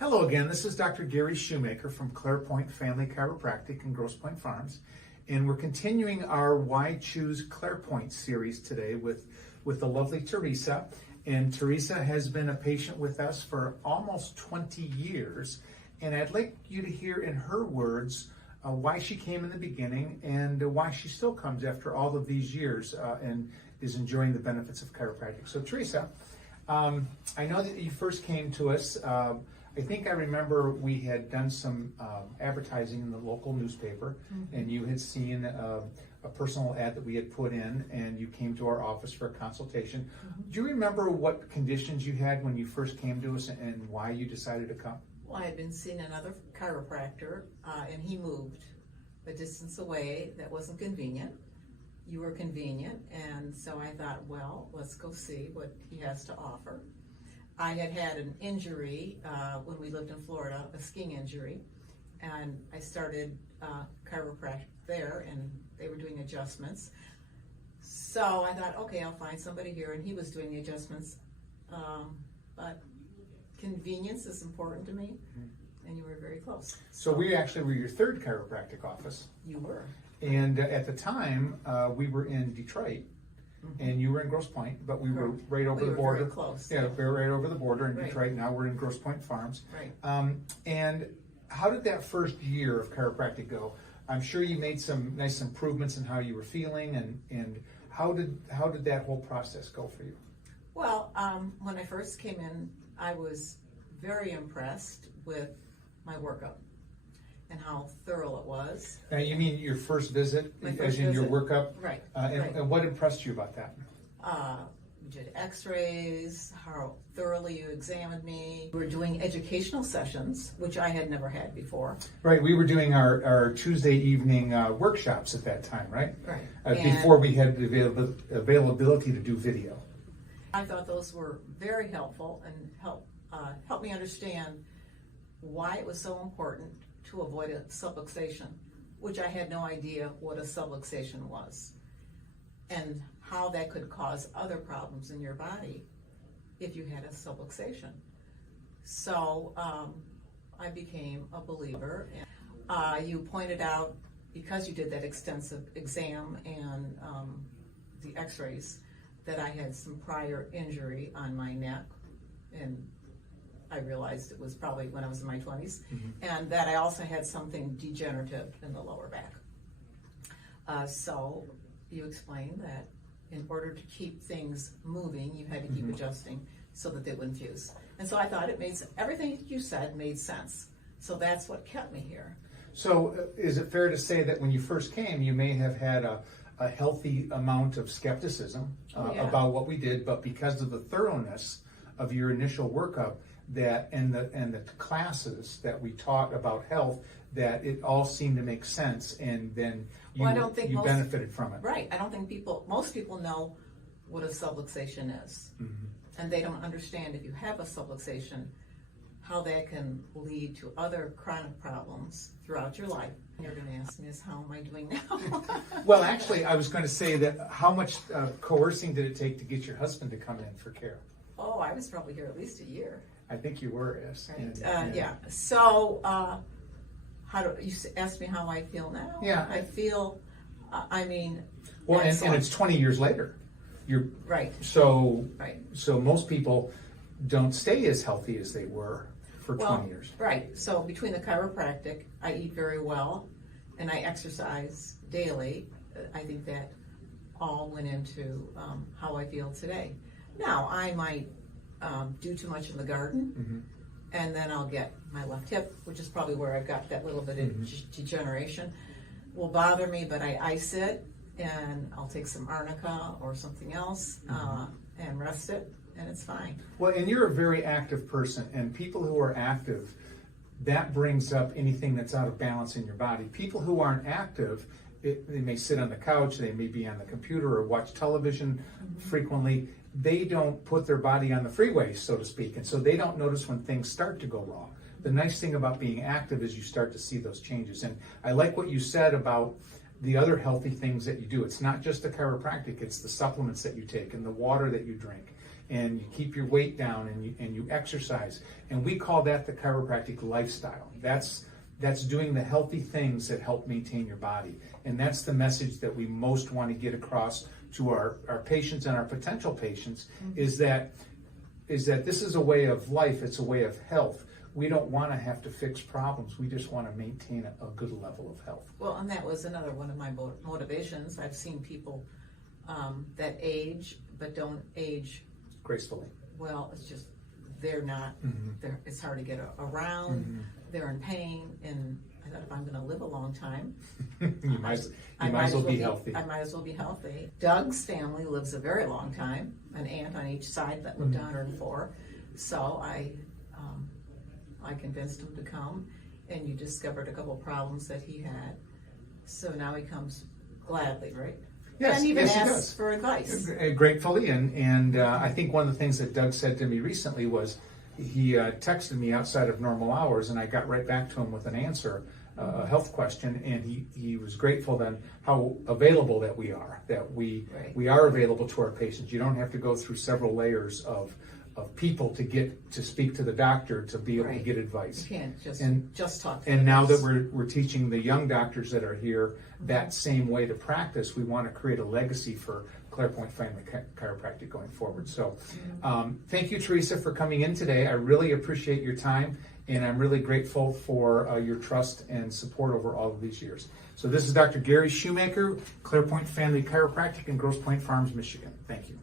Hello again, this is Dr. Gary Shoemaker from Clairpointe Family Chiropractic in Grosse Pointe Farms, and we're continuing our Why Choose Clairpointe series today with the lovely Theresa. And Theresa has been a patient with us for almost 20 years, and I'd like you to hear in her words why she came in the beginning and why she still comes after all of these years and is enjoying the benefits of chiropractic. So Theresa, I know that you first came to us. I think I remember we had done some advertising in the local newspaper, and you had seen a personal ad that we had put in, and you came to our office for a consultation. Do you remember what conditions you had when you first came to us and why you decided to come? Well, I had been seeing another chiropractor, and he moved a distance away that wasn't convenient. You were convenient, and so I thought, well, let's go see what he has to offer. I had had an injury when we lived in Florida, a skiing injury, and I started chiropractic there, and they were doing adjustments. So I thought, okay, I'll find somebody here, and he was doing the adjustments. But convenience is important to me, and you were very close. So we actually were your third chiropractic office. You were. And at the time, we were in Detroit. And you were in Grosse Pointe, but we were right over the border. Very close. Yeah, we were right over the border in Detroit. Now we're in Grosse Pointe Farms. Right. And how did that first year of chiropractic go? I'm sure you made some nice improvements in how you were feeling, and how did that whole process go for you? Well, when I first came in, I was very impressed with my workup and how thorough it was. You mean your first visit, Your workup? Right. And what impressed you about that? You did x-rays, how thoroughly you examined me. We were doing educational sessions, which I had never had before. Right, we were doing our Tuesday evening workshops at that time, right? Right. Before we had the availability to do video. I thought those were very helpful and helped me understand why it was so important to avoid a subluxation, which I had no idea what a subluxation was, and how that could cause other problems in your body if you had a subluxation. So I became a believer. You pointed out, because you did that extensive exam and the x-rays, that I had some prior injury on my neck, and I realized it was probably when I was in my 20s, and that I also had something degenerative in the lower back. So you explained that in order to keep things moving, you had to keep adjusting so that they wouldn't fuse. And so I thought everything you said made sense. So that's what kept me here. So is it fair to say that when you first came, you may have had a healthy amount of skepticism about what we did, but because of the thoroughness of your initial workup, that and the classes that we taught about health, that it all seemed to make sense, and then you benefited from it. Right. I don't think most people know what a subluxation is, and they don't understand if you have a subluxation, how that can lead to other chronic problems throughout your life. You're going to ask me is, how am I doing now? Well, actually, I was going to say that how much coercing did it take to get your husband to come in for care? Oh, I was probably here at least a year. I think you were, yes. Right. Yeah. So, you asked me how I feel now? Yeah. I feel, well, and it's 20 years later. You're right. So, right. So most people don't stay as healthy as they were for 20 years. Right. So between the chiropractic, I eat very well, and I exercise daily. I think that all went into how I feel today. Now, I might do too much in the garden, and then I'll get my left hip, which is probably where I've got that little bit of degeneration, will bother me, but I ice it, and I'll take some arnica or something else and rest it, and it's fine. Well, and you're a very active person, and people who are active, that brings up anything that's out of balance in your body. People who aren't active, they may sit on the couch, they may be on the computer or watch television frequently. They don't put their body on the freeway, so to speak, and so they don't notice when things start to go wrong. The nice thing about being active is you start to see those changes. And I like what you said about the other healthy things that you do. It's not just the chiropractic, it's the supplements that you take and the water that you drink and you keep your weight down, and you exercise. And we call that the chiropractic lifestyle. That's doing the healthy things that help maintain your body. And that's the message that we most want to get across to our patients and our potential patients, is that this is a way of life, it's a way of health. We don't want to have to fix problems. We just want to maintain a good level of health. Well, and that was another one of my motivations. I've seen people that age, but don't age Gracefully. well. It's just, they're not, it's hard to get around, they're in pain, and I thought, if I'm going to live a long time, you might as well be healthy. I might as well be healthy. Doug's family lives a very long time, an aunt on each side that lived 104. So I convinced him to come, and you discovered a couple problems that he had. So now he comes gladly, right? Yes, and even yes, he asks does. for advice. Gratefully, and I think one of the things that Doug said to me recently was, he texted me outside of normal hours, and I got right back to him with an answer, a health question, and he was grateful then how available that we are, we are available to our patients. You don't have to go through several layers of people to get to speak to the doctor to be able to get advice. You can't just talk to and now us. that we're teaching the young doctors that are here that same way to practice, we want to create a legacy for Clairpointe Family Chiropractic going forward. So thank you, Theresa, for coming in today. I really appreciate your time, and I'm really grateful for your trust and support over all of these years. So this is Dr. Gary Shoemaker, Clairpointe Family Chiropractic in Grosse Pointe Farms, Michigan. Thank you.